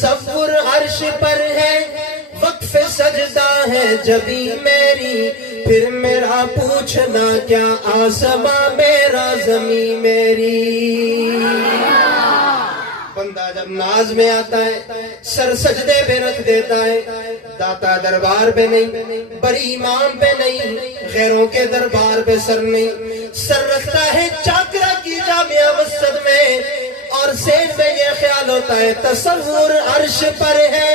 تصور عرش پر ہے وقف سجدہ ہے جبی میری، پھر میرا پوچھنا کیا آسماں میرا زمین میری۔ بندہ جب ناز میں آتا ہے سر سجدے پہ رکھ دیتا ہے، داتا دربار پہ نہیں، بڑی امام پہ نہیں، غیروں کے دربار پہ سر نہیں، سر رکھتا ہے چاکرا کی جامعہ مسجد میں، اور سیج میں یہ خیال ہوتا ہے تصور عرش پر ہے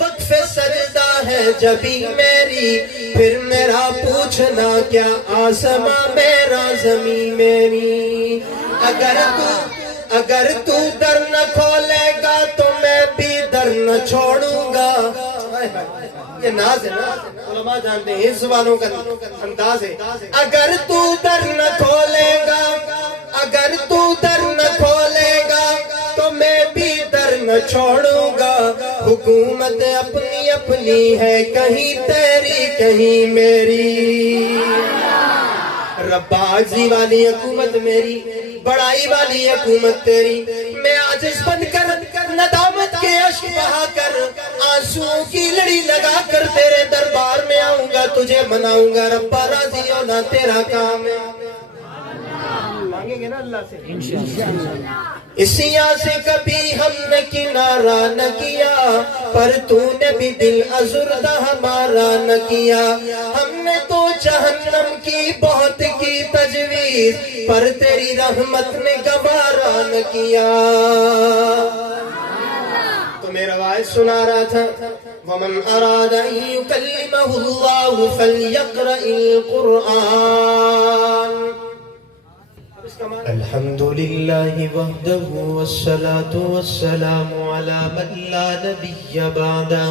وقف سجدہ ہے جبی میری، پھر میرا پوچھنا کیا آسماں میرا زمین میری۔ اگر تو در نہ کھولے گا تو میں بھی در نہ چھوڑوں گا۔ یہ ناز ہے نا، علماء جانتے ہیں اس والوں کا انداز ہے۔ اگر تو در نہ کھولے گا، اگر تو در نہ کھولے گا تو میں بھی در نہ چھوڑوں گا، حکومت اپنی اپنی ہے کہیں تیری کہیں میری۔ ربا عجزی والی حکومت میری، بڑائی والی حکومت تیری، میں عاجز بن کر ندامت کے اشک بہا کر آنسوؤں کی لڑی لگا کر تیرے دربار میں آؤں گا، تجھے مناؤں گا۔ ربا راضی ہونا تیرا کام ہے، مانگیں گے نا اللہ سے اسیاں سے کبھی ہم نے کنارہ نہ کیا، پر تو نے بھی دل ازردہ ہمارا نہ کیا۔ ہم نے تو جہنم کی بہت کی تجویز، پر تیری رحمت نے گوارا نہ کیا۔ تو میرا واعظ سنا رہا تھا وَمَنْ أَرَادَ أَن يُكَلِّمَهُ اللَّهُ فَلْيَقْرَئِ الْقُرْآنَ۔ الحمد للہ وحدہ والصلاة والسلام علی من لا نبی بعدہ۔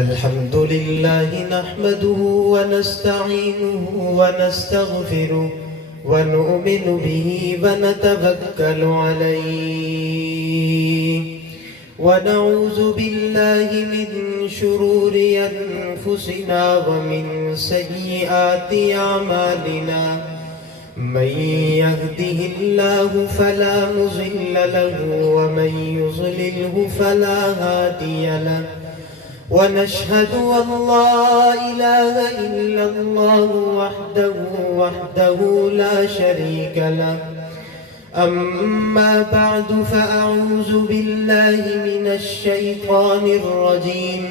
الحمد للہ نحمده ونستعینه ونستغفره ونؤمن به ونتوکل علیہ، ونعوذ باللہ من شرور انفسنا ومن سیئات اعمالنا، من يهده الله فلا مضل له ومن يضلله فلا هادي له، ونشهد أن لا إله إلا الله وحده لا شريك له۔ أما بعد فأعوذ بالله من الشيطان الرجيم،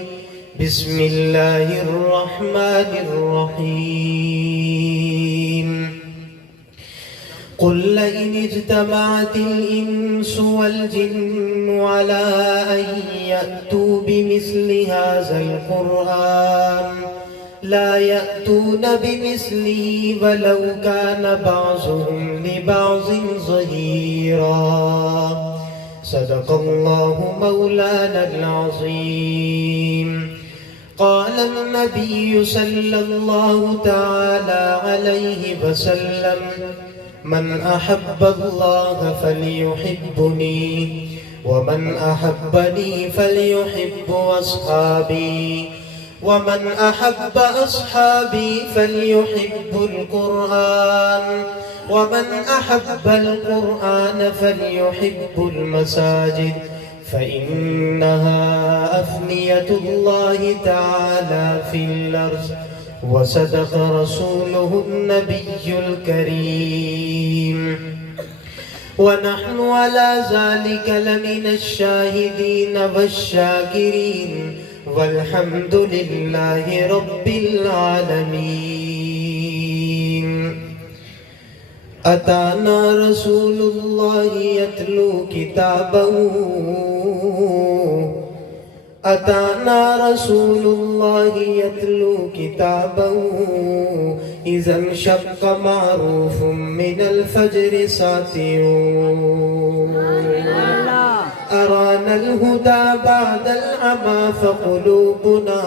بسم الله الرحمن الرحيم۔ قل لئن اجتمعت الإنس والجن على أن يأتوا بمثل هذا القرآن لا يأتون بمثله ولو كان بعضهم لبعض ظهيرا۔ صدق الله مولانا العظيم۔ قال النبي صلى الله تعالى عليه وسلم، من أحب الله فليحبني، ومن أحبني فليحب أصحابي، ومن أحب أصحابي فليحب القرآن، ومن أحب القرآن فليحب المساجد، فإنها أفنية الله تعالى في الأرض، وصدق رسوله النبي الكريم، ونحن على ذلك لمن الشاهدين والشاكرين، والحمد لله رب العالمين۔ أتانا رسول الله يتلو كتابه، أتانا رسول الله يتلو كتابه، إذا انشق معروف من الفجر ساطع، أرانا الهدى بعد العمى، فقلوبنا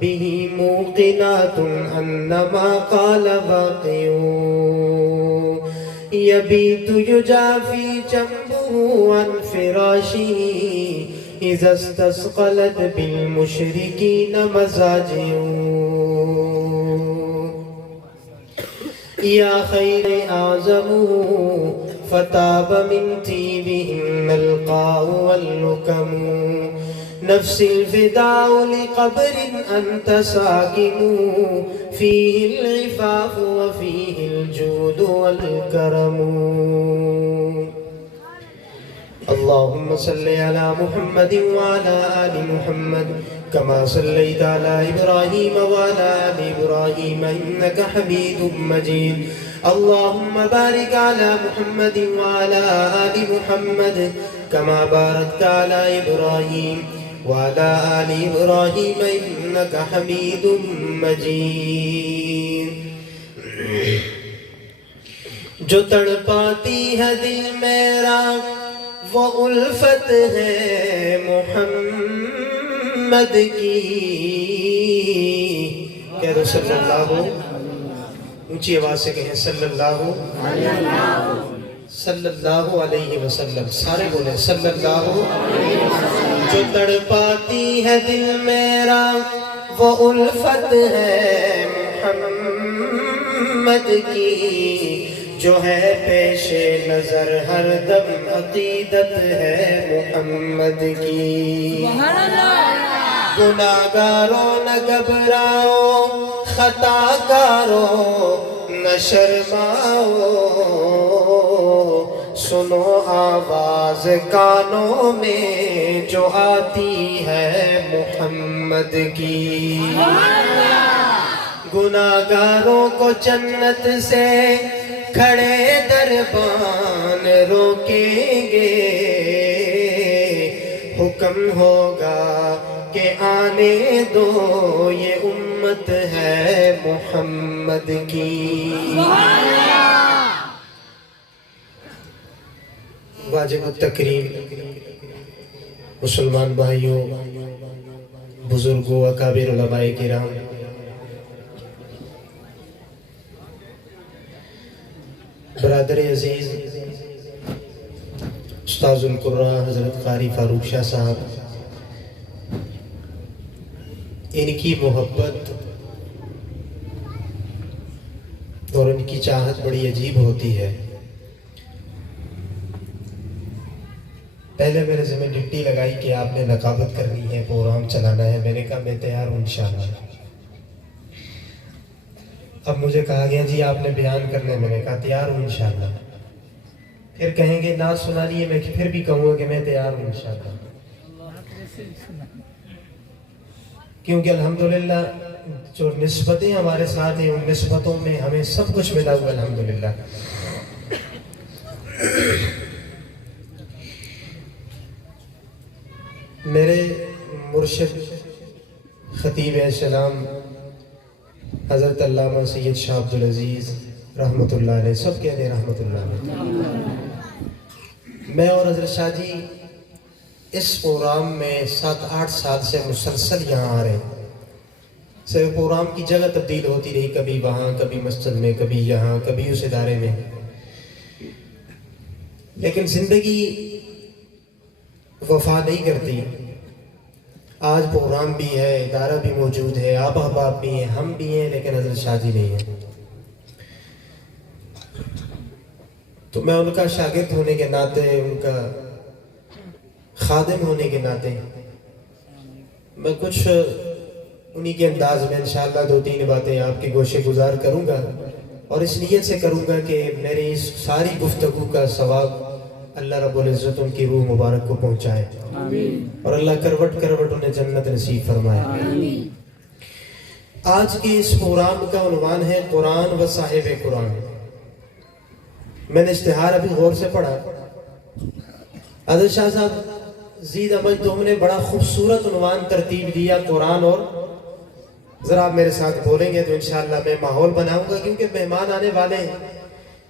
به موقنات أن ما قال واقع، يبيت يجافي جنبه عن فراشه، إذا استثقلت بالمشركين مزاجعه، يا خير أعظمه فتاب من طيبهن القاء واللكم نفس الفداء لقبر أنت ساكن فيه العفاف وفيه الجود والكرم اللهم صل على محمد وعلى آل محمد كما صليت على إبراهيم وعلى آل إبراهيم إنك حميد مجيد اللهم بارك على محمد وعلى آل محمد كما باركت على إبراهيم وعلى آل إبراهيم إنك حميد مجيد جو تڑپاتی ہے دل میرا وہ الفت ہے محمد کی کہہ دو صلی اللہ اونچی آواز سے کہیں صلی اللہ علیہ وسلم سارے بولیں صلی اللہ جو تڑپاتی ہے دل میرا وہ الفت ہے محمد کی جو ہے پیش نظر ہر دم عقیدت ہے محمد کی گناہگاروں نہ گھبراؤ خطا کاروں نہ شرماؤ سنو آواز کانوں میں جو آتی ہے محمد کی گناہگاروں کو جنت سے کھڑے دربان روکیں گے حکم ہوگا کہ آنے دو یہ امت ہے محمد کی واجب التکریم مسلمان بھائیوں بزرگوں اکابر علماء کرام برادر عزیز استاذ القراء حضرت قاری فاروق شاہ صاحب ان کی محبت اور ان کی چاہت بڑی عجیب ہوتی ہے پہلے میرے ذمہ ڈیوٹی لگائی کہ آپ نے نقابت کرنی ہے پروگرام چلانا ہے میں نے کہا میں تیار ہوں انشاءاللہ اب مجھے کہا گیا جی آپ نے بیان کرنے میں نے کہا تیار ہوں انشاءاللہ پھر کہیں گے نعت سنانی ہے میں پھر بھی کہوں گا کہ میں تیار ہوں انشاءاللہ کیونکہ الحمدللہ جو نسبتیں ہمارے ساتھ ہیں ان نسبتوں میں ہمیں سب کچھ ملا ہوا الحمدللہ میرے مرشد خطیب اسلام حضرت علامہ سید شاہ عبدالعزیز رحمت اللہ علیہ سب کہتے ہیں رحمت اللہ علیہ میں اور حضرت شاہ جی اس پروگرام میں 7-8 سال سے مسلسل یہاں آ رہے ہیں صرف پروگرام کی جگہ تبدیل ہوتی رہی کبھی وہاں کبھی مسجد میں کبھی یہاں کبھی اس ادارے میں لیکن زندگی وفا نہیں کرتی آج پروگرام بھی ہے ادارہ بھی موجود ہے آپ احباب بھی ہیں ہم بھی ہیں لیکن حضرت شاہ جی نہیں ہیں تو میں ان کا شاگرد ہونے کے ناطے ان کا خادم ہونے کے ناطے میں کچھ انہی کے انداز میں انشاءاللہ 2-3 باتیں آپ کے گوشے گزار کروں گا اور اس نیت سے کروں گا کہ میری اس ساری گفتگو کا ثواب اللہ رب العزت ان کی روح مبارک کو پہنچائے اور اللہ کروٹ کروٹ انہیں جنت نصیب فرمائے آج کے اس پروگرام کا عنوان ہے قرآن و صاحب قرآن میں نے اشتہار ابھی غور سے پڑھا حضرت شاہ صاحب زید احمد تم نے بڑا خوبصورت عنوان ترتیب دیا قرآن اور ذرا آپ میرے ساتھ بولیں گے تو انشاءاللہ میں ماحول بناؤں گا کیونکہ مہمان آنے والے ہیں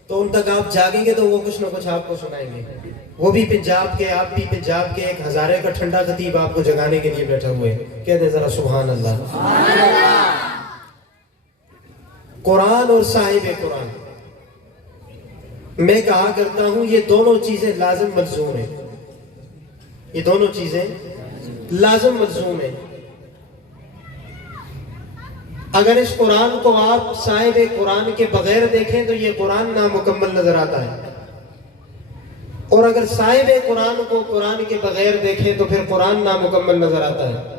تو ان تک آپ جاگیں گے تو وہ کچھ نہ کچھ آپ کو سنائیں گے وہ بھی پنجاب کے آپ بھی پنجاب کے ایک ہزارے کا ٹھنڈا خطیب آپ کو جگانے کے لیے بیٹھا ہوئے کہہ دیں ذرا سبحان اللہ قرآن اور صاحب قرآن میں کہا کرتا ہوں یہ دونوں چیزیں لازم ملزوم ہیں یہ دونوں چیزیں لازم ملزوم ہیں اگر اس قرآن کو آپ صاحب قرآن کے بغیر دیکھیں تو یہ قرآن نامکمل نظر آتا ہے اور اگر صاحب قرآن کو قرآن کے بغیر دیکھیں تو پھر قرآن نامکمل نظر آتا ہے۔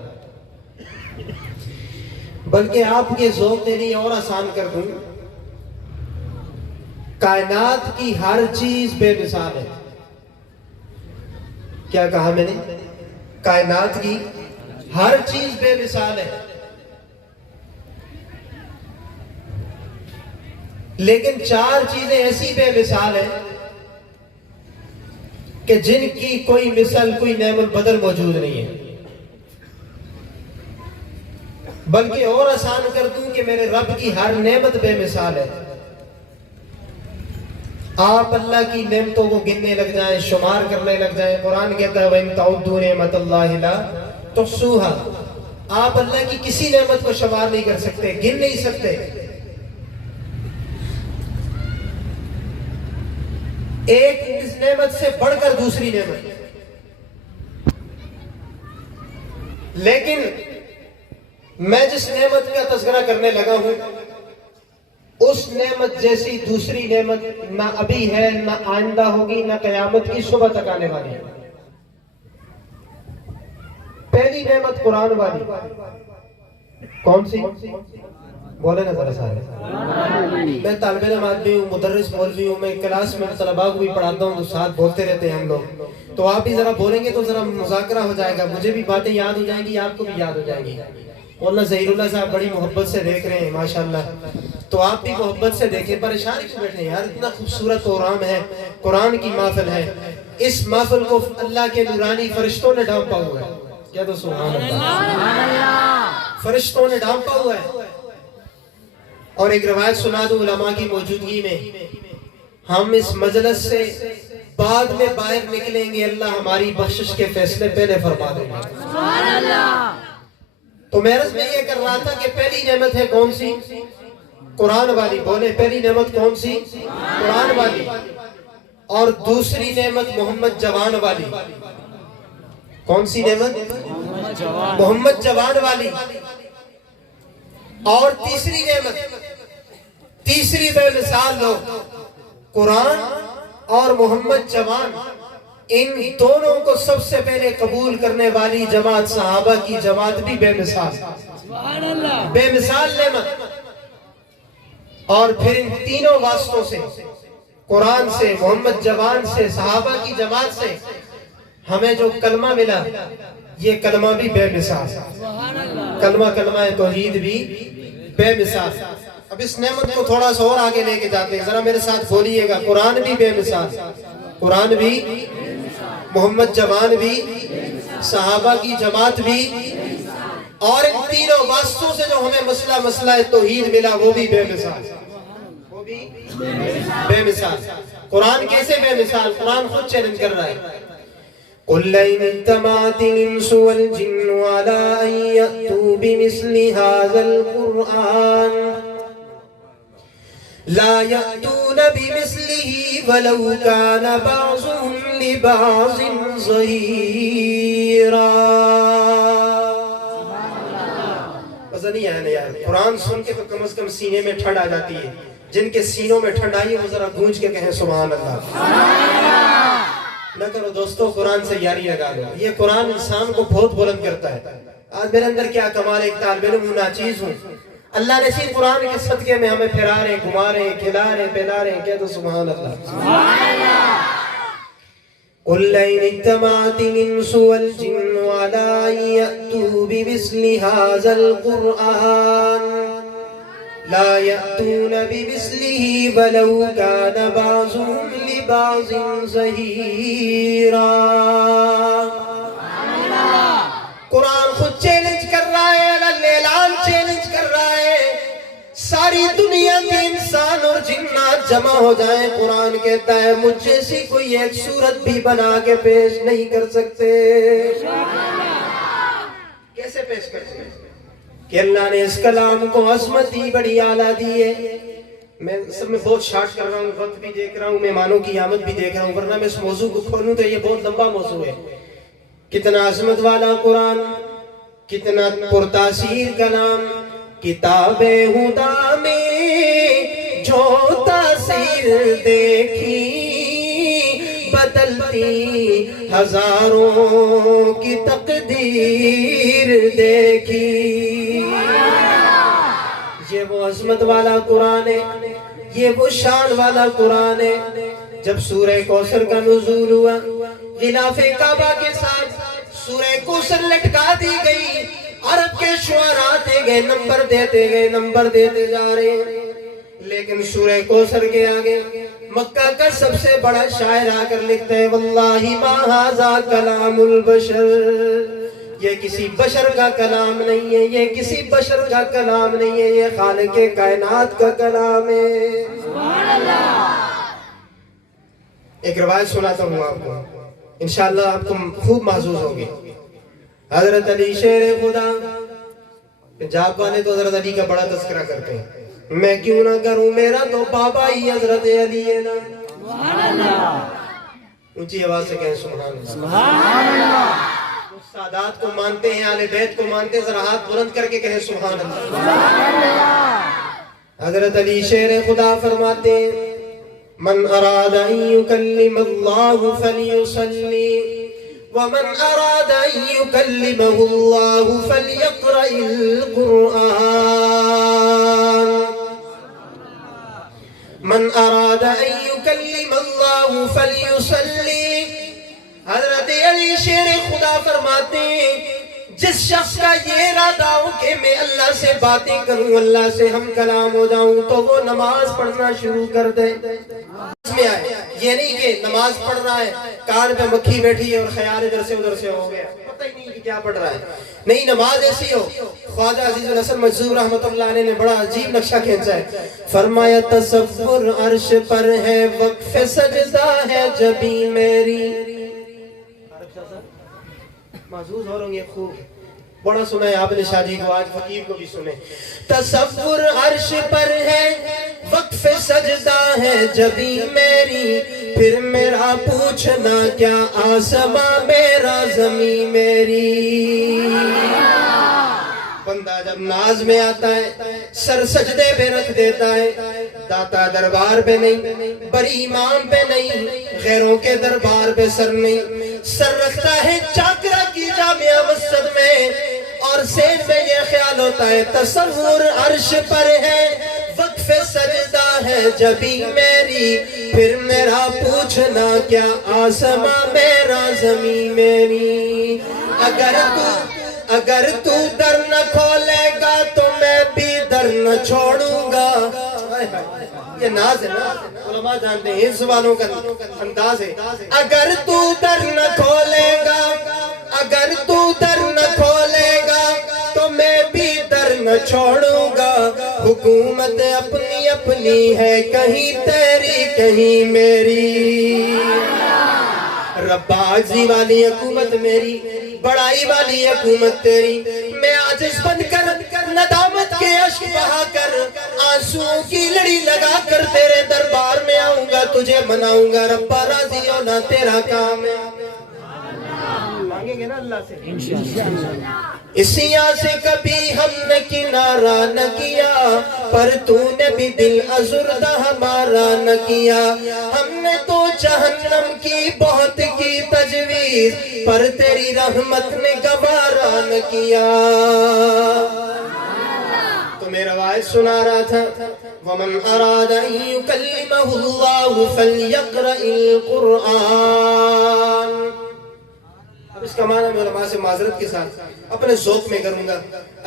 بلکہ آپ کے ذوق کے لیے اور آسان کر دوں، کائنات کی ہر چیز بے مثال ہے۔ کیا کہا میں نے؟ کائنات کی ہر چیز بے مثال ہے، لیکن چار چیزیں ایسی بے مثال ہیں کہ جن کی کوئی مثل، کوئی نعم البدل موجود نہیں ہے۔ بلکہ اور آسان کر دوں کہ میرے رب کی ہر نعمت بے مثال ہے۔ آپ اللہ کی نعمتوں کو گننے لگ جائیں، شمار کرنے لگ جائیں، قرآن کہتا ہے وَإِن تَعُدُّوا نِعْمَتَ اللَّهِ لَا تُحْصُوهَا، آپ اللہ کی کسی نعمت کو شمار نہیں کر سکتے، گن نہیں سکتے۔ ایک اس نعمت سے بڑھ کر دوسری نعمت، لیکن میں جس نعمت کا تذکرہ کرنے لگا ہوں اس نعمت جیسی دوسری نعمت نہ ابھی ہے، نہ آئندہ ہوگی، نہ قیامت کی صبح تک آنے والی ہے۔ پہلی نعمت قرآن والی کون سی؟ بولے نا ذرا سارے۔ میں طالب علم آدمی ہوں، مدرس مولوی ہوں، میں کلاس میں طلباء کو بھی پڑھاتا ہوں، ساتھ بولتے رہتے ہیں ہم لوگ، تو آپ بھی ذرا بولیں گے تو ذرا مذاکرہ ہو جائے گا، مجھے بھی باتیں یاد ہو جائیں گی، آپ کو بھی یاد ہو جائیں گی۔ مولانا ظہیر اللہ صاحب بڑی محبت سے دیکھ رہے ہیں ماشاءاللہ، تو آپ بھی محبت سے دیکھیں، پریشان کیوں بیٹھے ہیں یار؟ اتنا خوبصورت پروگرام ہے، قرآن کی محفل ہے، اس محفل کو اللہ کے نورانی فرشتوں نے ڈھانپا ہوا ہے۔ کیا تو سبحان اللہ، فرشتوں نے ڈھانپا ہوا ہے۔ اور ایک روایت سنا دوں علماء کی موجودگی میں، ہم اس مجلس سے بعد میں باہر نکلیں گے، اللہ ہماری بخشش کے فیصلے پہلے فرما دیں گے۔ تو میں عرض میں یہ کر رہا تھا کہ پہلی نعمت ہے کون سی؟ قرآن والی۔ بولے پہلی نعمت کون سی؟ قرآن والی۔ اور دوسری نعمت محمد جوان والی۔ کون سی نعمت؟ محمد جوان والی۔ اور تیسری نعمت، تیسری بے مثال لوگ، قرآن اور محمد جوان، ان دونوں کو سب سے پہلے قبول کرنے والی جماعت صحابہ کی جماعت بھی بے مثال، بے مثال نعمت۔ اور پھر ان تینوں واسطوں سے، قرآن سے، محمد جوان سے، صحابہ کی جماعت سے ہمیں جو کلمہ ملا، یہ کلمہ بھی بے مثال، کلمہ توحید بھی بے مثال۔ اب اس نعمت کو تھوڑا سا اور آگے لے کے جاتے ہیں، ذرا میرے ساتھ بولیے گا، قرآن بھی بے مثال، قرآن بھی، محمد جوان بھی، صحابہ کی جماعت بھی، اور ان تینوں واسطوں سے جو ہمیں مسئلہ توحید ملا وہ بھی بے مثال، وہ بھی بے مثال۔ قرآن کیسے بے مثال؟ قرآن خود چیلنج کر رہا ہے، قُلْ لَئِنِ اجْتَمَعَتِ الْإِنسُ وَالْجِنُّ عَلَىٰ أَن يَأْتُوا بِمِثْلِ هَٰذَا الْقُرْآنِ لَا يَأْتُونَ بِمِثْلِهِ وَلَوْ كَانَ بَعْضُهُمْ لِبَعْضٍ ظَهِيرًا۔ مزہ نہیں آیا نا یار؟ قرآن سن کے تو کم از کم سینے میں ٹھنڈ آ جاتی ہے۔ جن کے سینوں میں ٹھنڈ آئی ہے وہ ذرا گونج کے کہیں سبحان اللہ۔ نہ کرو دوستو، قرآن سے یاری لگا دو، یہ قرآن انسان کو بہت بلند کرتا ہے۔ آج میرے اندر کیا کمال ہے، ایک طالب علم ہوں، ناچیز ہوں، اللہ نے اسی قرآن کے صدقے میں ہمیں پھرا رہے ہیں، گھما رہے ہیں، کھلا رہے ہیں، پلا رہے ہیں، کہہ دو سبحان اللہ۔ قُلْ لَئِنِ اجْتَمَعَتِ الْإِنسُ وَالْجِنُّ عَلَىٰ أَن يَأْتُوا بِمِثْلِ هَٰذَا الْقُرْآنِ لَا يَأْتُونَ بِمِثْلِهِ وَلَوْ كَانَ بَعْضُهُمْ لِبَعْضٍ ظَهِيرًا۔ قرآن خود چیلنج کر رہا ہے، اعلان چیلنج کر رہا ہے، ساری دنیا کے انسان اور جنات جمع ہو جائیں، قرآن کہتا ہے مجھ جیسی کوئی ایک صورت بھی بنا کے پیش نہیں کر سکتے۔ کیسے پیش کر سکتے کہ اللہ نے اس کلام کو عظمت دی، بڑی اعلیٰ دی ہے۔ میں سب میں بہت شارٹ کر رہا ہوں، وقت بھی دیکھ رہا ہوں، مہمانوں کی آمد بھی دیکھ رہا ہوں، ورنہ میں اس موضوع کو کھولوں تو یہ بہت لمبا موضوع ہے۔ کتنا عظمت والا قرآن، کتنا پرتاثیر کلام، کتاب ہدا میں جو تاثیر دیکھی بدل بدلتی ہزاروں کی تقدیر دیکھی. یہ وہ عظمت والا قرآن ہے, یہ وہ شان والا قرآن ہے. جب سورہ کوثر کا نزول ہوا, غلاف کعبہ کے ساتھ سورہ کوثر لٹکا دی گئی. عرب کے شعراء آتے گئے, نمبر دیتے جا رہے ہیں. لیکن سورہ کوثر کے آگے مکہ کا سب سے بڑا شاعر آ کر لکھتا ہے, واللہ ما ھذا کلام البشر, یہ کسی بشر کا کلام نہیں ہے, یہ کسی بشر کا کلام نہیں ہے, یہ خالق کائنات کا کلام ہے. سبحان اللہ. ایک روایت سناتا ہوں آپ کو, انشاءاللہ آپ کو خوب محظوظ ہوگی. حضرت علی شیر خدا, پنجاب والے تو حضرت علی کا بڑا تذکرہ کرتے ہیں, میں کیوں نہ کروں, میرا تو بابا ہی حضرت علی ہے نا. سبحان اللہ. اونچی آواز سے کہیں سبحان اللہ. سبحان اللہ. سادات کو مانتے ہیں, اہل بیت کو مانتے ہیں, ذرا ہاتھ بلند کر کے کہیں سبحان اللہ. سبحان اللہ. حضرت علی شیر خدا فرماتے ہیں, من اراد ان یکلم اللہ فلیصلی ومن اراد ان یکلمہ اللہ فلیقرأ القرآن. من اراد ان یکلم اللہ فلیصلی. حضرت علی شیر خدا فرماتے ہیں, جس شخص کا یہ ارادہ ہو کہ میں اللہ سے باتیں کروں, اللہ سے ہم کلام ہو جاؤں, تو وہ نماز پڑھنا شروع کر دے. میں آئے, یہ نہیں کہ نماز پڑھ رہا ہے, کان پہ مکھی بیٹھی ہے اور خیال ادھر سے ادھر سے ہو گیا, پتہ ہی نہیں کہ کیا پڑھ رہا ہے. نہیں, نماز ایسی ہو. خواجہ عزیز الحسن مجذوب رحمۃ اللہ علیہ نے بڑا عجیب نقشہ کھینچا ہے. فرمایا تصور عرش پر ہے, وقف سجدہ ہے جبیں میری. محظوظ ہو رہے ہیں خوب, بڑا سنا ہے آپ نے شاہ جی کو, آج فقیر کو بھی سنے. تصور عرش پر ہے, وقف سجدہ ہے جبیں میری, پھر میرا پوچھنا کیا آسماں میرا زمین میری. بندہ جب ناز میں آتا ہے سر سجدے پہ رکھ دیتا ہے, داتا دربار پہ نہیں, بڑی امام پہ نہیں, غیروں کے دربار پہ سر نہیں, سر رکھتا ہے چاکرا کی جامعہ مسجد میں, اور سیج میں یہ خیال ہوتا ہے تصور عرش پر ہے, وقف سجدہ ہے جبیں میری, پھر میرا پوچھنا کیا آسماں میرا زمین میری. اگر تو در نہ کھولے گا تو میں بھی در نہ چھوڑوں گا. یہ ناز ہے نا, علماء جانتے ہیں, ان سوالوں کا انداز ہے. اگر تو در نہ کھولے گا, اگر تو در نہ کھولے گا تو میں بھی در نہ چھوڑوں گا. حکومت اپنی اپنی ہے, کہیں تیری کہیں میری. رباعزی والی حکومت میری, بڑائی والی حکومت تیری. میں عاجز بن کر ندامت کے اشک بہا کر, آنسوؤں کی لڑی لگا کر تیرے دربار میں آؤں گا, تجھے مناؤں گا. ربا راضی ہونا تیرا کام ہے. مانگیں گے نا اللہ سے انشاءاللہ. اسیاں سے کبھی ہم نے کنارہ نہ کیا, پر تو نے بھی دل ازردہ ہمارا نہ کیا. ہم نے تو جہنم کی بہت کی تجویز, پر تیری رحمت نے گوارا نہ کیا. تو میں روایت سنا رہا تھا, وَمَنْ أَرَادَ أَن يُكَلِّمَهُ اللَّهُ فَلْيَقْرَئِ الْقُرْآنَ. اب اس کا معنی میں علماء سے معذرت کے ساتھ اپنے ذوق میں کروں گا.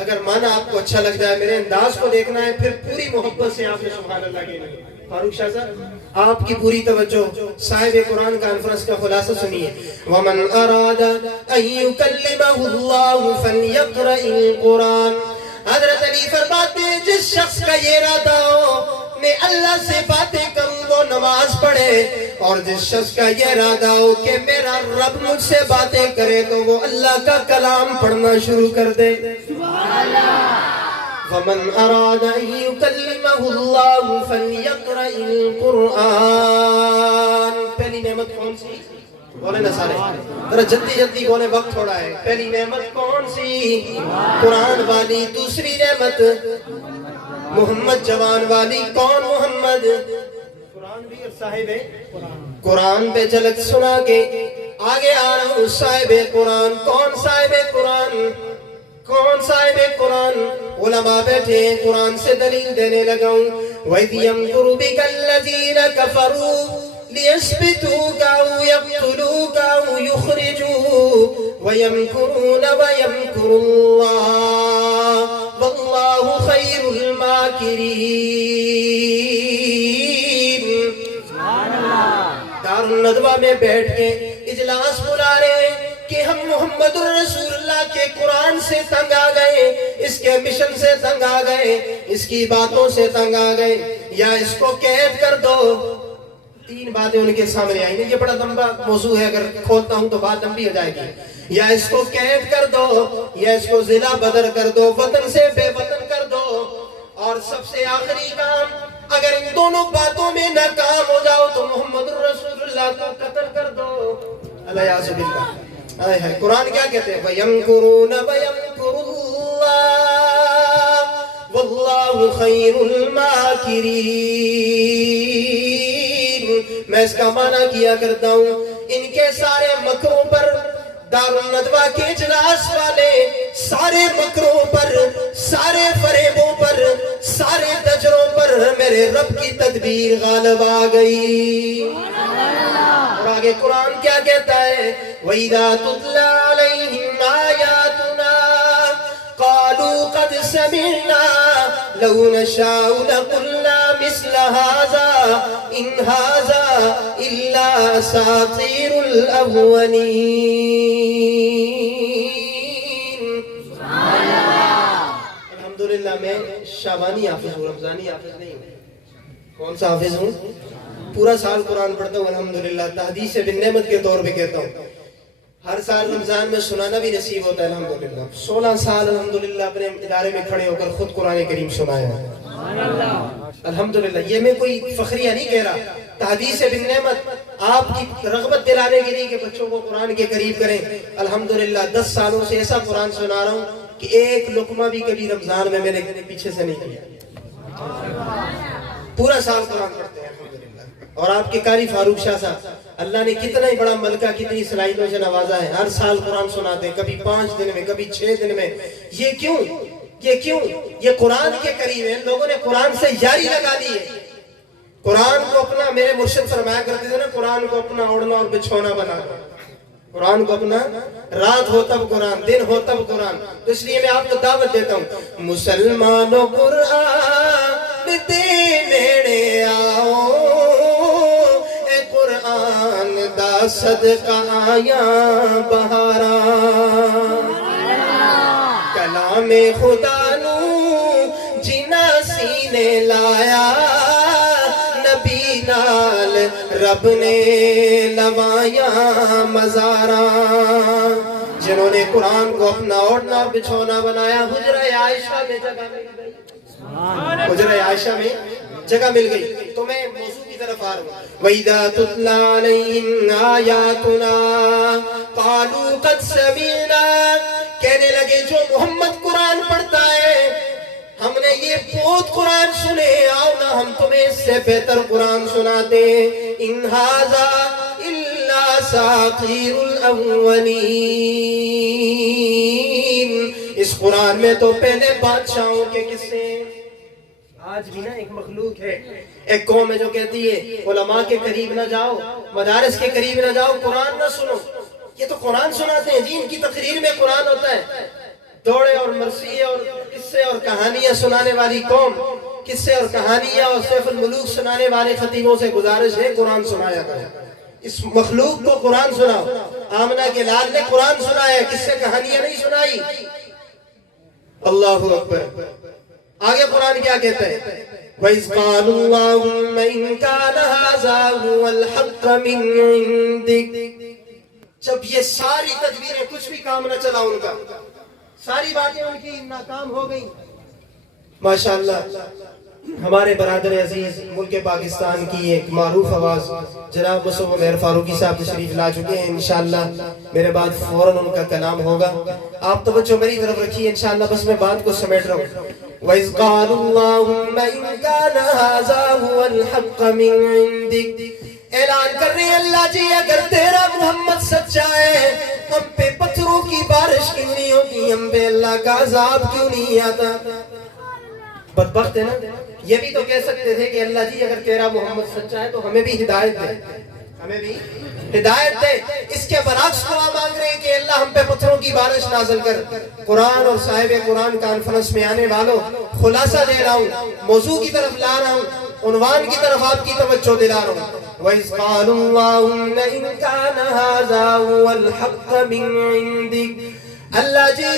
اگر معنی آپ کو اچھا لگ جائے, میرے انداز کو دیکھنا ہے, پھر پوری محبت سے آپ نے سبحان اللہ کہنا ہے. فاروق شاہ صاحب, آپ کی پوری توجہ, صاحب قرآن کانفرنس کا خلاصہ سنیے. وَمَنْ أَرَادَ أَن يُكَلِّمَهُ اللَّهُ فَلْيَقْرَئِ الْقُرْآنَ. حضرت علی فرماتے ہیں, جس شخص کا یہ ارادہ ہو میں اللہ سے باتیں کروں وہ نماز پڑھے, اور جس شخص کا یہ ارادہ ہو کہ میرا رب مجھ سے باتیں کرے تو وہ اللہ کا کلام پڑھنا شروع کر دے. سبحان اللہ. وَمَنْ أَرَادَ أَن يُكَلِّمَهُ اللَّهُ فَلْيَقْرَئِ الْقُرْآنَ. پہلی نعمت کون سی؟ بولے نا سارے, ذرا جلدی جلدی بولے, وقت تھوڑا ہے. پہلی نعمت کون سی؟ قرآن والی. دوسری نعمت محمد جوان والی. کون محمد؟ قرآن بھی اور صاحب قرآن. قرآن پہ جھلک سنا کے آگے آ رہا ہوں. صاحب قرآن کون؟ صاحب قرآن کون؟ صاحب قرآن علماء بیٹھے ہیں، قرآن سے دلیل دینے لگا ہوں. وَإِذْ يَمْكُرُ بِكَ الَّذِينَ كَفَرُوا لِيَثْبِتُوكَ أَوْ يَقْتُلُوكَ أَوْ يُخْرِجُوكَ وَيَمْكُرُونَ وَيَمْكُرُ اللَّهُ وَاللَّهُ خَيْرُ الْمَاكِرِينَ. دار الندوہ میں بیٹھ کے اجلاس بلا رہے ہیں کہ ہم محمد الرسول اللہ کے قرآن سے تنگ آ گئے، اس کے مشن سے تنگ آ گئے، اس کی باتوں سے تنگ آ گئے، یا اس کو قید کر دو. تین باتیں ان کے سامنے آئیں. یہ بڑا لمبا موضوع ہے، اگر کھولتا ہوں تو بات لمبی ہو جائے گی. یا اس کو قید کر دو، یا اس کو ضلع بدر کر دو، وطن سے بے وطن کر دو، اور سب سے آخری کام، اگر ان دونوں باتوں میں ناکام ہو جاؤ تو محمد الرسول اللہ کو قتل کر دو. الیاذ باللہ. قرآن کیا کہتے ہیں؟ وَيَمْكُرُونَ وَيَمْكُرُ اللَّهُ وَاللَّهُ خَيْرُ الْمَاكِرِينَ. میں اس کا معنی کیا کرتا ہوں، ان کے سارے مکروں پر، دار الندوہ کے اجلاس والے سارے مکروں پر، سارے فریبوں پر، سارے دجروں پر میرے رب کی تدبیر غالب آ گئی. اور آگے قرآن کیا کہتا ہے؟ وَإِذَا تُتْلَى عَلَيْهِمْ آيَاتُنَا قَالُوا قَدْ سَمِعْنَا لَوْ نَشَاءُ لَقُلْنَا مِثْلَ هَذَا إِنْ هَذَا إِلَّا أَسَاطِيرُ الْأَوَّلِينَ. الحمدللہ میں شعبانی حافظ ہوں، رمضانی حافظ نہیں ہوں. کون سا حافظ ہوں؟ پورا سال قرآن پڑھتا ہوں الحمدللہ. تحدیث بن نعمت کے طور پہ کہتا ہوں. ہر سال رمضان میں سنانا بھی نصیب ہوتا ہے الحمدللہ. 16 سال الحمدللہ اپنے ادارے میں کھڑے ہو کر خود قرآن کریم سنایا ہے الحمدللہ. یہ میں کوئی فخریہ نہیں کہہ رہا. تحدیث بن نعمت آپ کی رغبت دلانے کے لیے کہ بچوں کو قرآن کے قریب کریں. الحمدللہ 10 سالوں سے ایسا قرآن سنا رہا ہوں کہ ایک لقمہ بھی کبھی رمضان میں میرے پیچھے سے نہیں کیا. پورا سال قرآن پڑھتے ہیں الحمدللہ. اور آپ کے قاری فاروق شاہ صاحب، اللہ نے کتنا ہی بڑا ملکہ، کتنی صلاحیتوں سے نوازا ہے. ہر سال قرآن سناتے ہیں، کبھی 5 دن میں، کبھی 6 دن میں. یہ کیوں؟ یہ قرآن کے قریب ہے. ان لوگوں نے قرآن سے یاری لگا لی ہے. قرآن کو اپنا، میرے مرشد فرمایا کرتے تھے نا، قرآن کو اپنا اوڑھنا اور بچھونا بنا دو. قرآن کو اپنا، رات ہو تب قرآن، دن ہو تب قرآن. تو اس لیے میں آپ کو دعوت دیتا ہوں، مسلمانوں قرآن دینے آؤ، اے قرآن دا صدقہ آیاں بہارا. کلام خدا نو جنا سینے لایا، نبی نال رب نے لوایا مزارا. جنہوں نے قرآن کو اپنا اوڑھنا اور بچھونا بنایا، حجرہ عائشہ میں جگہ مل گئی. حجرہ عائشہ میں جگہ مل گئی. تو میں موضوع کی طرف آ رہا ہوں. وَإِذَا تُتْلَى عَلَيْهِمْ آيَاتُنَا قَالُوا قَدْ سَمِعْنَا. کہنے لگے جو محمد قرآن پڑھتا ہے، ہم نے یہ بہت قرآن سنے، آؤ نا ہم تمہیں اس سے بہتر قرآن سناتے ہیں. إِنْ هَذَا إِلَّا أَسَاطِيرُ الْأَوَّلِينَ. اس قرآن میں تو پہلے بادشاہوں کے قصے ہیں. آج بھی نا ایک مخلوق ہے، ایک قوم ہے جو کہتی ہے علماء کے قریب نہ جاؤ، مدارس کے قریب نہ جاؤ، قرآن نہ سنو. یہ تو قرآن سناتے ہیں جی، ان کی تقریر میں قرآن ہوتا ہے. دوڑے اور مرثیے اور قصے اور کہانیاں سنانے والی قوم، قصے اور کہانیاں اور سیف الملوک سنانے والے خطیبوں سے گزارش ہے قرآن سنایا کرو. اس مخلوق کو قرآن سناؤ. آمنہ کے لال نے قرآن سنایا، قصے کہانیاں نہیں سنائی. اللہ اکبر. آگے قرآن کیا کہتا ہے؟ وَإِذْ قَالُوا اللَّهُمَّ إِنْ كَانَ هَذَا هُوَ الْحَقَّ مِنْ عِنْدِكَ. جب یہ ساری تدبیریں کچھ بھی کام نہ چلا ان کا، ساری باتیں ان کی ناکام ہو گئی. ماشاءاللہ ہمارے برادر عزیز ملک پاکستان کی ایک معروف آواز جناب مصطفیٰ مہر فاروقی صاحب تشریف لا چکے ہیں. انشاءاللہ میرے بعد فوراً ان کا کلام ہوگا. آپ توجہ میری طرف رکھیے انشاءاللہ. بس میں بات کو سمیٹ رہا ہوں. وَإِذْ قَالُوا اللَّهُمَّ إِنْ كَانَ هَذَا هُوَ الْحَقَّ مِنْ عِنْدِكَ. اعلان کر رہے ہیں اللہ جی اگر تیرا محمد سچا ہے ہم پہ پتھروں کی بارش کیوں نہیں ہوتی، ہم پہ اللہ کا عذاب کیوں نہیں آتا۔ بدبخت ہے نا، یہ بھی تو کہہ سکتے تھے کہ اللہ جی اگر تیرا محمد سچا ہے تو ہمیں بھی ہدایت دے، ہمیں بھی ہدایت دے۔ اس کے برعکس دعا مانگ رہے ہیں کہ اللہ ہم پہ پتھروں کی بارش نازل کر۔ قرآن اور صاحب قرآن کانفرنس میں آنے والوں خلاصہ دے رہا ہوں، موضوع کی طرف لا رہا ہوں، عنوان کی طرف آپ کی توجہ دلا رہا ہوں۔ وَإِذْ قَالُوا اللَّهُمَّ إِنْ كَانَ هَذَا هُوَ الْحَقَّ مِنْ عِنْدِكَ، اللہ جی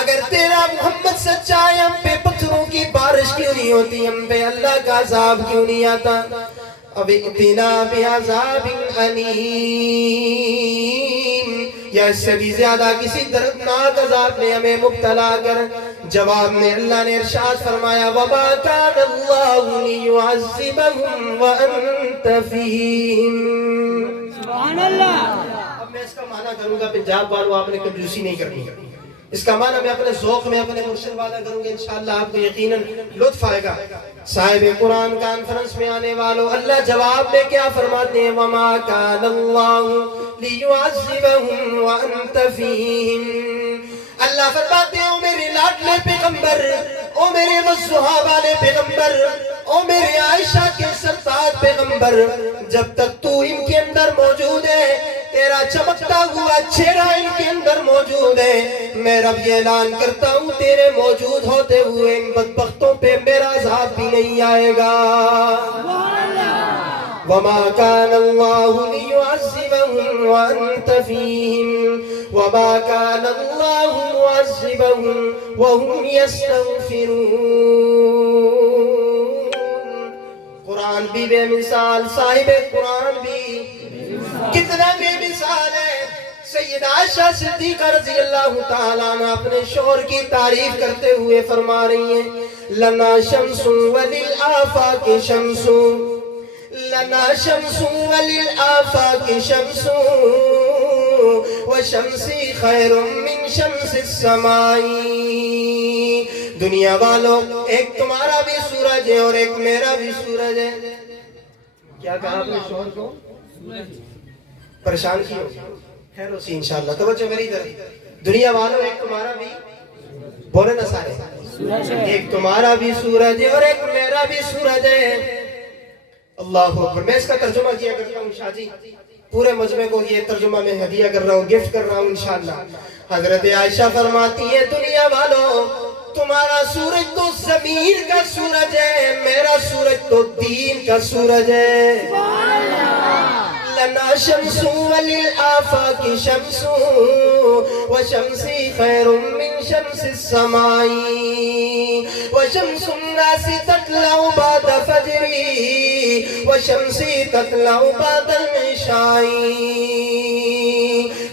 اگر تیرا محمد سچا ہے ہم پہ پتھروں کی بارش کیوں نہیں ہوتی، ہم پہ اللہ کا عذاب کیوں نہیں آتا۔ اب ائتنا بعذاب علیم، یا اس سے بھی زیادہ کسی دردناک عذاب میں ہمیں مبتلا کر۔ جواب میں اللہ نے ارشاد فرمایا وَمَا كَانَ اللَّهُ لِيُعَذِّبَهُمْ وَأَنْتَ فِيهِمْ۔ سبحان اللہ۔ اب میں اس کا معنی کروں گا، پنجاب والوں آپ نے کنجوسی نہیں کرنی، اس کا معنی میں اپنے ذوق میں اپنے مرشد والا کروں گا، انشاءاللہ آپ کو یقیناً لطف آئے گا۔ صاحب قرآن کانفرنس میں آنے والوں اللہ جواب میں کیا فرماتے ہیں وَمَا كَانَ اللَّهُ لِيُعَذِّبَهُمْ وَأَنْتَ فِيهِمْ۔ اللہ فرماتے ہیں او میرے لاڈلے پیغمبر، او میرے وضحا والے پیغمبر، او میرے عائشہ کے سرتاج پیغمبر، جب تک تو ان کے اندر موجود ہے، تیرا چمکتا ہوا چہرہ ان کے اندر موجود ہے، میں رب یہ اعلان کرتا ہوں تیرے موجود ہوتے ہوئے ان بدبختوں پہ میرا عذاب بھی نہیں آئے گا۔ وَمَا كَانَ اللَّهُ لِيُعَذِّبَهُمْ وَأَنْتَ فِيهِمْ وَمَا كَانَ اللَّهُ مُعَذِّبَهُمْ وَهُمْ يَسْتَغْفِرُونَ۔ قرآن بھی بے مثال، صاحب قرآن بھی کتنا بے مثال ہے۔ سیدہ عائشہ صدیقہ رضی اللہ تعالیٰ عنہ اپنے شوہر کی تعریف کرتے ہوئے فرما رہی ہیں لنا شمس وللآفاق شمس، لنا شمس وللآفاق شمس وشمسی خیر من شمس السماء۔ دنیا والوں ایک تمہارا بھی سورج ہے اور ایک میرا بھی سورج ہے۔ کیا کہا اپنے شوہر کو؟ پریشان کیوں؟ خیر اسی انشاءاللہ توجہ میری طرف۔ دنیا والوں ایک تمہارا بھی، بولے نہ سارے، ایک تمہارا بھی سورج ہے اور ایک میرا بھی سورج ہے۔ اللہ اکبر۔ میں اس کا ترجمہ کیا کرتا ہوں شاہ جی، پورے مجمع کو یہ ترجمہ میں ہدیہ کر رہا ہوں، گفٹ کر رہا ہوں انشاءاللہ۔ حضرت عائشہ فرماتی ہے دنیا والوں تمہارا سورج تو زمین کا سورج ہے، میرا سورج تو دین کا سورج ہے۔ لنا شمس وللآفاق شمس وشمسی خیر من شمس السماء وشمس الناس تطلع بعد فجری وشمسی تطلع بعد العشاء۔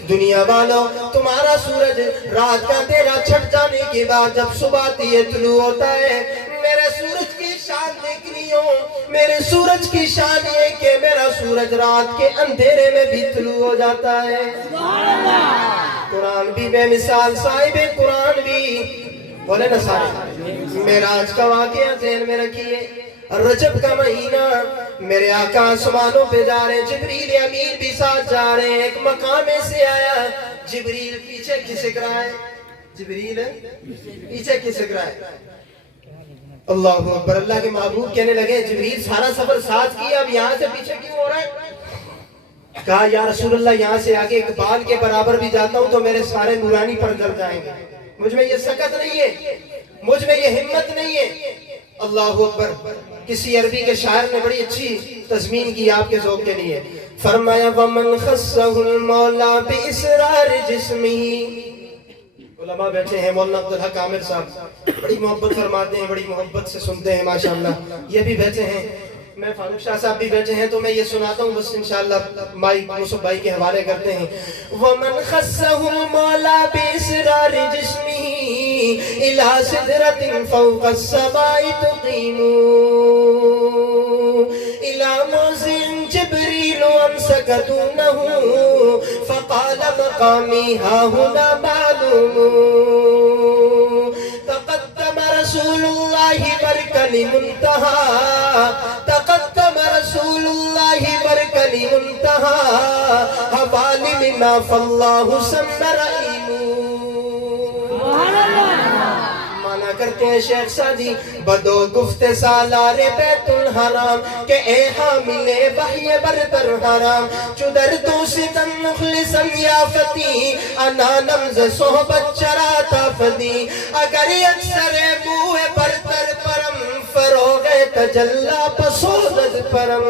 دنیا والوں تمہارا سورج رات کا اندھیرا چھٹ جانے کے بعد جب صبح یہ طلوع ہوتا ہے، میرے سورج کی شان دیکھنی ہو، میرے سورج کی شان یہ کہ میرا سورج رات کے اندھیرے میں بھی طلوع ہو جاتا ہے۔ قرآن بھی بے مثال، صاحب قرآن بھی، بولے نا سارے۔ معراج کا واقعہ ذہن میں رکھیے، رجب کا مہینہ، میرے آقا آسمانوں پہ جا رہے ہیں، جبریل امین بھی ساتھ جا رہے ہیں، ایک مقام سے آیا، جبریل پیچھے کھسک رہا ہے، جبریل پیچھے کھسک رہا ہے۔ اللہ اکبر۔ اللہ کے محبوب کہنے لگے جبریل سارا سفر ساتھ کیا، اب یہاں سے پیچھے کیوں ہو رہا ہے؟ کہا یا رسول اللہ یہاں سے آگے ایک بال کے برابر بھی جاتا ہوں تو میرے سارے نورانی پر جل جائیں گے، مجھ میں یہ سکت نہیں ہے، مجھ میں یہ ہمت نہیں ہے۔ اللہ اکبر۔ کسی عربی کے شاعر نے بڑی اچھی تضمین کی آپ کے ذوق کے لیے، فرمایا وَمَنْ خَصَّهُ الْمَوْلَى بِإِسْرَارِ جِسْمِهِ۔ علماء بیٹھے ہیں، مولانا عبدالحق عامر صاحب بڑی محبت فرماتے ہیں، بڑی محبت سے سنتے ہیں ماشاءاللہ، یہ بھی بیٹھے ہیں، میں فاروق شاہ صاحب بھی بیٹھے ہیں، تو میں یہ سناتا ہوں، بس انشاءاللہ مائی مصعب بھائی کے حوالے کرتے ہیں۔ وَمَنْ خَصَّهُ الْمَوْلَى بِإِسْرَارِ جِسْمِهِ إِلَى سِدْرَةٍ فَوْقَ السَّمَاءِ تُقِيمُ إِلَى مُوزِعٍ جِبْرِيلُ أَمْسَكَ دُونَهُ فَقَالَ مَقَامِي هَاهُنَا مَعْلُومٌ تَقَدَّمَ رَسُولُ اللَّهِ بَرْكَ لِمُنْتَهَا تَقَدَّمَ رَسُولُ رسول اللہ برکلی منتہا حوالی منا فاللہ سمن رئیمو مانا کرتے ہیں شیخ سعدی بدو گفت سالار بیت الحرام کہ اے حامل وحی برتر حرام چدر تو ستن مخلصن یا فتی انا نمز صحبت چراتا فدی اگر اکثر موہ برتر پرم فروغ تجلا پسودت پرم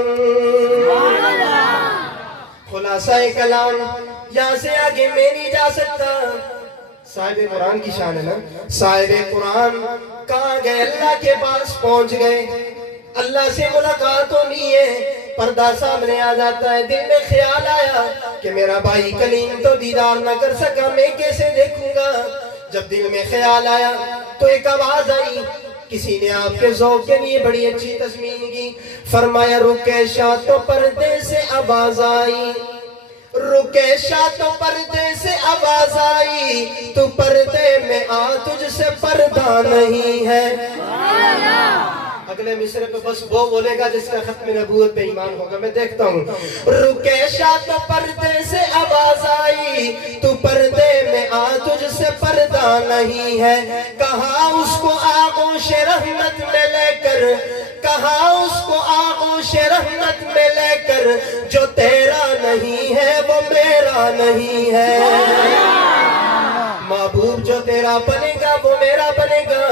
خلاصہ کلام یہاں سے آگے میں نہیں جا سکتا صاحب قرآن کی شان ہے نا صاحب قرآن کہاں گئے اللہ کے پاس پہنچ گئے اللہ سے ملاقات ہونی ہے پردہ سامنے آ جاتا ہے دل میں خیال آیا کہ میرا بھائی کلیم تو دیدار نہ کر سکا میں کیسے دیکھوں گا جب دل میں خیال آیا تو ایک آواز آئی کسی نے آپ کے ذوق کے لیے بڑی اچھی تضمین کی فرمایا رکے شاہ تو پردے سے آواز آئی رکے شاہ تو پردے سے آواز آئی تو پردے میں آ تجھ سے پردہ نہیں ہے اگلے مصرے پہ بس وہ بولے گا جس کا ختم نبوت پہ ایمان ہوگا میں دیکھتا ہوں رکے شاہ تو پردے سے آواز آئی تو پردے میں آ تجھ سے پردہ نہیں ہے کہا اس کو آغوش رحمت میں لے کر کہا اس کو آغوش رحمت میں لے کر جو تیرا نہیں ہے وہ میرا نہیں ہے محبوب جو تیرا بنے گا وہ میرا بنے گا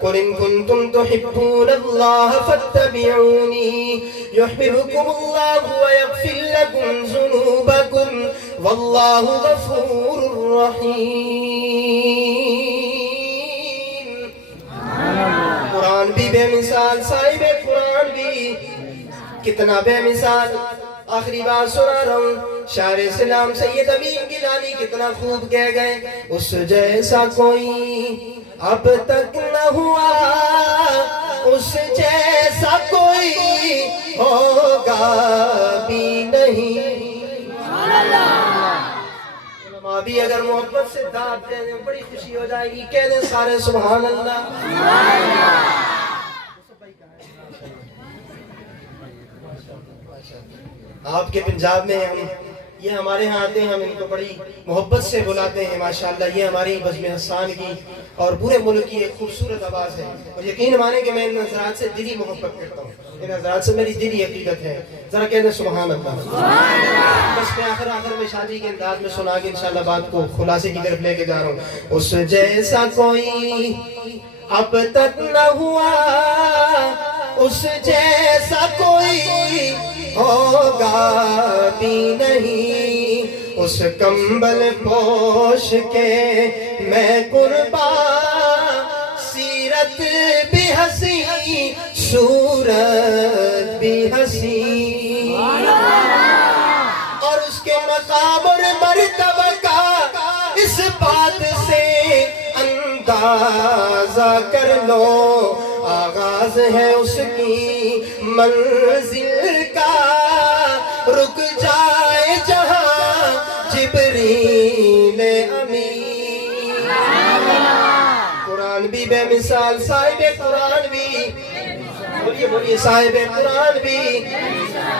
قُلْ إِن كُنْتُمْ تُحِبُّونَ اللَّهَ فَاتَّبِعُونِي يُحْبِبْكُمُ اللَّهُ وَيَغْفِرْ لَكُمْ ذُنُوبَكُمْ وَاللَّهُ غَفُورٌ رَحِيمٌ قرآن بھی بے مثال صاحب قرآن بھی کتنا بے مثال آخری بات سنا رہا ہوں شاعر اسلام سید امین گیلانی کتنا خوب کہہ گئے اس جیسا کوئی اب تک نہ ہوا اس جیسا کوئی ہوگا بھی نہیں علماء بھی اگر محبت سے داد دیں بڑی خوشی ہو جائے گی کہہ دیں سارے سبحان اللہ آپ کے پنجاب میں ہم یہ ہمارے ہاں آتے ہیں ہم ان کو بڑی محبت سے بلاتے ہیں ماشاءاللہ یہ ہماری بزم حسان کی اور پورے ملک کی ایک خوبصورت آواز ہے اور یقین مانیں کہ میں ان حضرات سے دلی محبت کرتا ہوں ان حضرات سے میری دلی عقیدت ہے ذرا کہہ دیں سبحان اللہ بس میں آخر میں شادی کے انداز میں سنا کے انشاءاللہ بات کو خلاصے کی طرف لے کے جا رہا ہوں اس جیسا کوئی اب تک نہ ہوا اس جیسا کوئی ہوگا بھی نہیں اس کمبل پوش کے میں قربان سیرت بھی حسین صورت بھی حسین اور اس کے مقام اور مرتبہ کا اس بات سے اندازہ کر لو آغاز ہے اس کی منزل کا رک جائے جہاں جبریل امین قرآن بھی بے مثال صاحب قرآن بھی بولیے صاحب قرآن بھی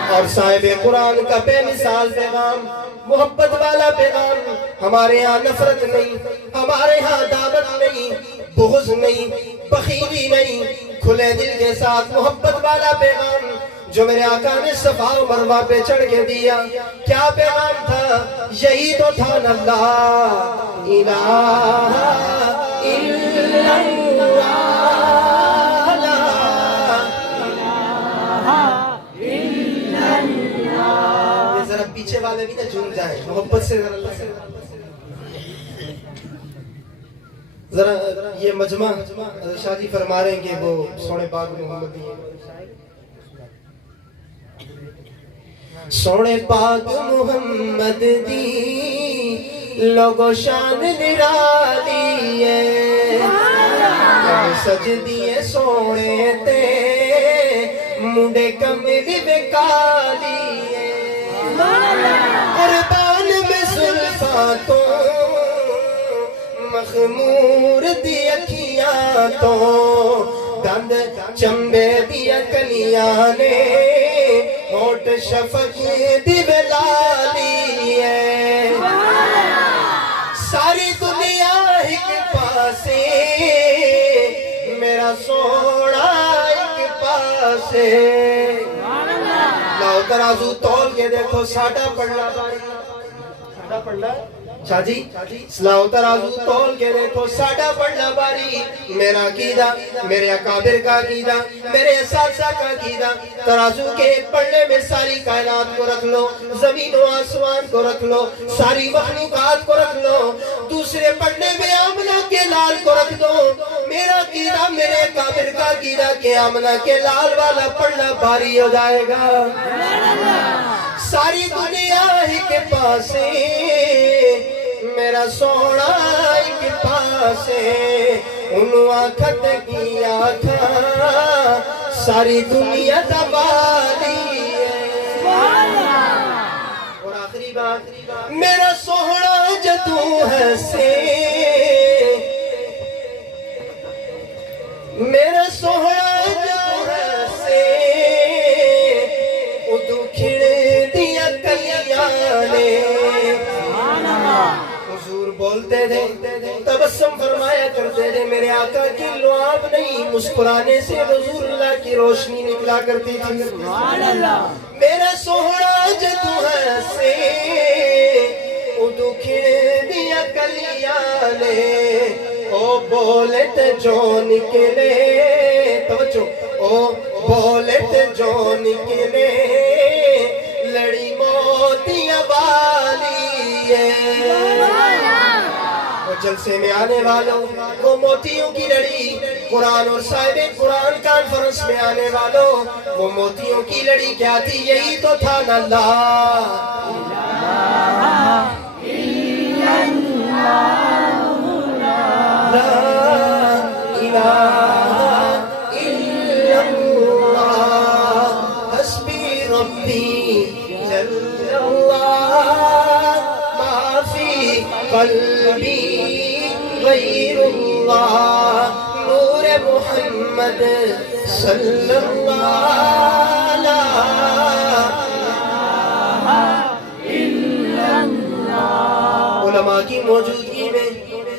اور صاحب قرآن کا بے مثال پیغام محبت والا پیغام ہمارے ہاں نفرت نہیں ہمارے ہاں دعوت نہیں بغض نہیں بخیلی نہیں کھلے دل کے ساتھ محبت والا پیغام جو میرے آقا نے صفا و مروہ پہ چڑھ کے دیا کیا پیغام تھا یہی تو تھا لا الہ الا اللہ یہ ذرا پیچھے والے بھی نہ جھوم جائیں محبت سے ذرا اللہ سے ذرا یہ مجمع شادی فرما رہے ہیں کہ وہ سونے پاک محمد سونے پاک محمد دی لوگو شان نرالی ہے سجدیے سونے تے منڈے کملی بکالی ہے قربان میں زلفاں تو مخمور دی اکھیاں تو دند چمبے دی کلیاں نے ہو تے شفق دی بلالی ہے ساری دنیا ایک پاسے میرا سونا ایک پاسے لاؤ ترازو تول کے دیکھو ساڑھا پڑھنا باری ساڑھا پڑھنا شاہ جی سلاؤ ترازو تول کے دیکھو ساڑھا پڑھنا باری میرا عقیدہ میرے اکابر کا عقیدہ میرے اساتذہ کا عقیدہ ترازو کے ایک پڑھنے میں ساری کائنات کو رکھ لو زمین و آسمان کو رکھ لو ساری مخلوقات کو رکھ لو دوسرے پڑھنے میں آمنہ کے لال کو رکھ دو میرا عقیدہ میرے اکابر کا عقیدہ کہ آمنہ کے لال والا پڑھنا بھاری ہو جائے گا ساری دنیا ہی کے پاسے میرا سونا ایک پاسے انہوں آنکھت کی آنکھا ساری دنیا تبالی ہے اور آخری بات میرا سونا جدو ہے سے میرا سونا جدو ہے سے ادو کھڑے دیا کلیانے حضور بولتے تھے تبسم فرمایا کرتے تھے میرے آقا کی لعاب نہیں مسکرانے سے حضور اللہ کی روشنی نکلا کرتی تھی میرا سوہنا جدو ہے سے ادو کھڑے دیا کلیانے او بولے تے جو نکلے توجہ او بولے تے جو نکلے لڑی موتیاں والی ہے وہ جلسے میں آنے والوں وہ موتیوں کی لڑی قرآن اور صاحب قرآن کانفرنس میں آنے والوں وہ موتیوں کی لڑی کیا تھی یہی تو تھا نا لا قلبی غیر اللہ نور محمد صلی اللہ علماء کی موجودگی میں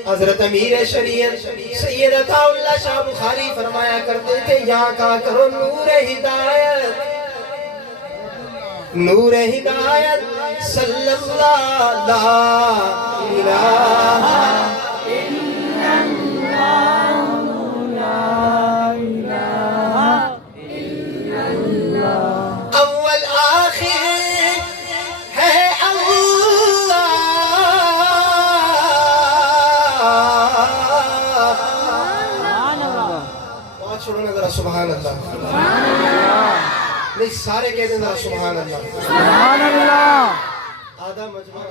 حضرت امیر شریعت سید عطا اللہ شاہ بخاری فرمایا کرتے تھے یہاں کہا کرو نور ہدایت نور ہدایت صلی اللہ لا الہ الا اللہ لا الہ الا اللہ اول آخر ہے اللہ بہت چھوڑو نا ذرا سبحان اللہ نہیں سارے کہتے ہیں ذرا سبحان اللہ سبحان اللہ آدھا مجمع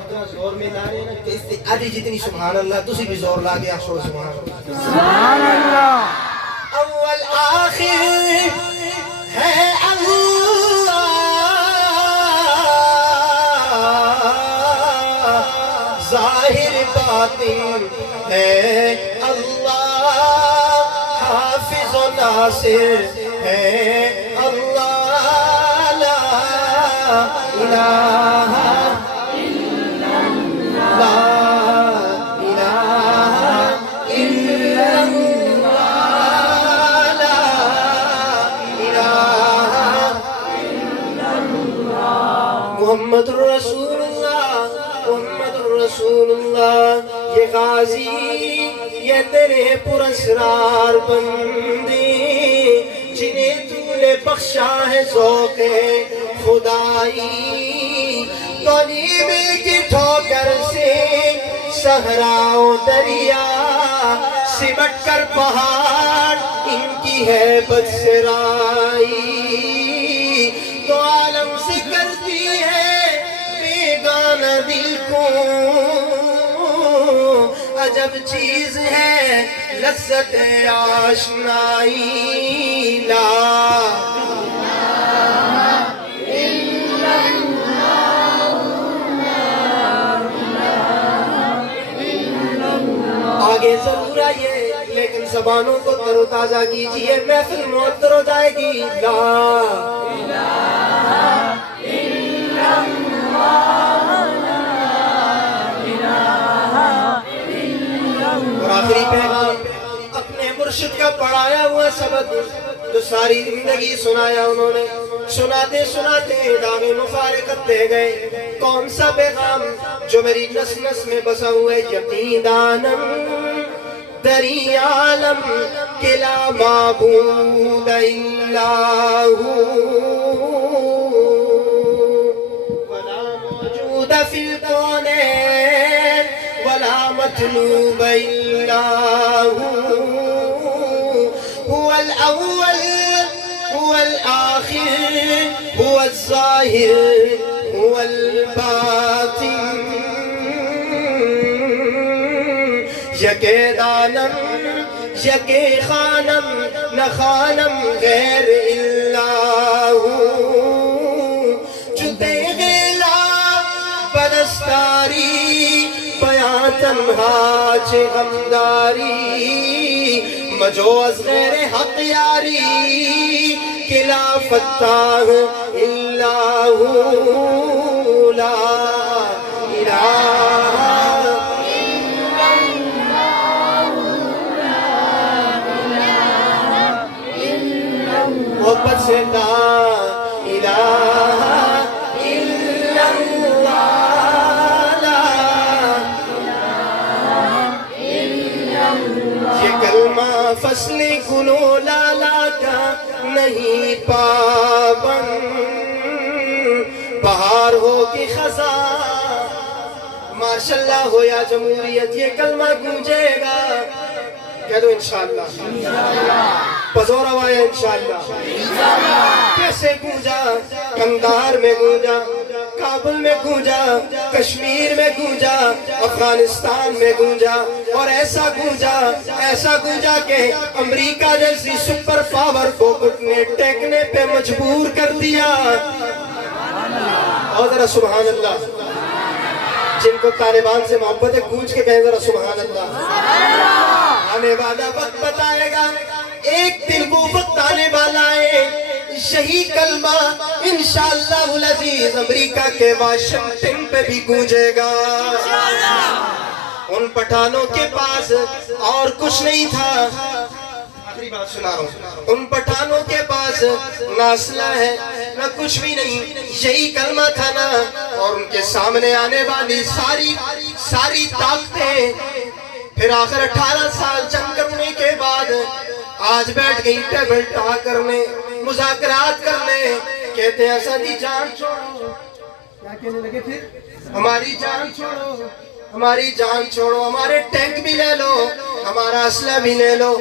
آدھا زور میں لا رہے ہیں آدھی جتنی سبحان اللہ تسی بھی زور لا گیا شو سبحان اللہ سبحان اللہ اول آخر ہے اللہ ظاہر باطن ہے اللہ حافظ و ناصر ہے اللہ لا الہ الا اللہ لا الہ الا اللہ لا الہ الا اللہ محمد رسول اللہ محمد رسول اللہ یہ غازی یہ تیرے پراسرار بندے جنہیں تو نے بخشا ہے ذوق خدائی غنیم کی ٹھوکر سے صحرا و دریا سمٹ کر پہاڑ ان کی ہیبت سرائی تو عالم سے کرتی ہے بیگانہ دل کو عجب چیز ہے لذت آشنائی لا آگے ضرور آئیے لیکن زبانوں کو تر و تازہ کیجئے محفل معطر ہو جائے گی لا اور آخری پیغام اپنے مرشد کا پڑھایا ہوا سبق جو ساری زندگی سنایا انہوں نے، سناتے سناتے دام مفارقت دے گئے. کون سا پیغام؟ جو میری نس نس میں بسا ہوا ہے. یقین دانم دری عالم کہ لا معبود الا ہو ولا موجود فی الکونین ولا مطلوب الا ہو. هو الأول هو الآخر هو الظاهر هو الباطن. یکے دانم یکے خانم نہ خانم غیر اللہ جتے غیلا بدستاری بیاں تنہا چے غمداری مجو از غیر حق یاری کہ لا فتاح اللہ لا الہ محبت سے لا الہ الا اللہ لا یہ کلمہ فصل گلو لالا کا نہیں پابند بہار ہو کہ خزاں ماشاءاللہ ہو یا جمہوریت یہ کلمہ گونجے گا. کہہ دو انشاءاللہ بزور آواز انشاءاللہ. کیسے گونجا؟ کندہار میں گونجا، کابل میں گونجا، کشمیر میں گونجا، افغانستان میں گونجا، اور ایسا گونجا کہ امریکہ جیسی سپر پاور کو گھٹنے ٹیکنے پہ مجبور کر دیا. اور ذرا سبحان اللہ. جن کو طالبان سے محبت ہے گونج کے کہیں ذرا سبحان اللہ. آنے والا وقت بتائے گا، ایک دن وہ وقت آنے والا ہے یہی کلمہ انشاءاللہ العزیز امریکہ کے واشنگٹن پہ بھی گونجے گا. ان پٹھانوں کے پاس اور کچھ نہیں تھا. آخری بات سنا رہا ہوں. ان پٹھانوں کے پاس نہ اسلحہ ہے نہ کچھ بھی نہیں، یہی کلمہ تھا نا. اور ان کے سامنے آنے والی ساری طاقتیں پھر آخر 18 سال جنگ کرنے کے بعد آج بیٹھ گئی ٹیبل ٹاک کرنے، مذاکرات کرنے. کہتے ہیں اسدی جان چھوڑو. کیا کہنے لگے پھر؟ ہماری جان چھوڑو، ہماری جان چھوڑو، ہمارے ٹینک بھی لے لو، ہمارا اسلحہ بھی لے لو،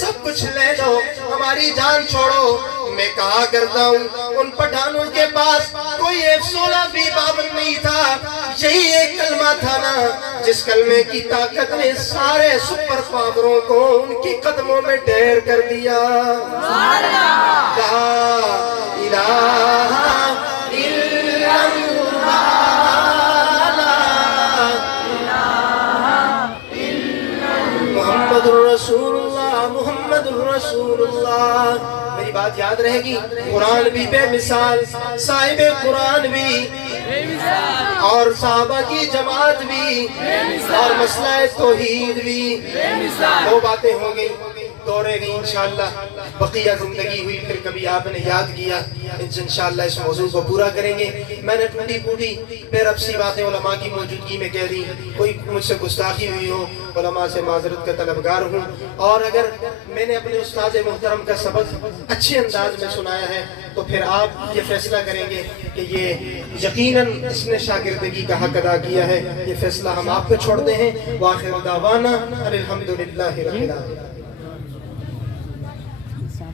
سب کچھ لے لو، ہماری جان چھوڑو. میں کہا کرتا ہوں ان پٹھانوں کے پاس کوئی F-16 بھی پابند نہیں تھا. یہی ایک کلمہ تھا نا جس کلمے کی طاقت نے سارے سپر پاوروں کو ان کی قدموں میں ڈھیر کر دیا. لا الہ الا اللہ محمد رسول اللہ محمد رسول اللہ. میری بات یاد رہے گی. قرآن بھی بے مثال، صاحب قرآن بھی، اور صحابہ کی جماعت بھی، اور مسئلہ توحید بھی. دو باتیں ہو گئی، دو رہ گئی. انشاءاللہ بقیہ زندگی ہوئی پھر کبھی آپ نے یاد کیا انشاءاللہ اس موضوع کو پورا کریں گے. میں نے ٹوٹی پھوٹی پھر اب سی باتیں علماء کی موجودگی میں کہہ دی. کوئی مجھ سے گستاخی ہوئی ہو علماء سے معذرت کا طلبگار ہوں. اور اگر میں نے اپنے استاد محترم کا سبق اچھے انداز میں سنایا ہے تو پھر آپ یہ فیصلہ کریں گے کہ یہ یقیناً اس نے شاگردگی کا حق ادا کیا ہے. یہ فیصلہ ہم آپ کو چھوڑتے ہیں. وآخر دعوانا الحمدللہ رب العالمین.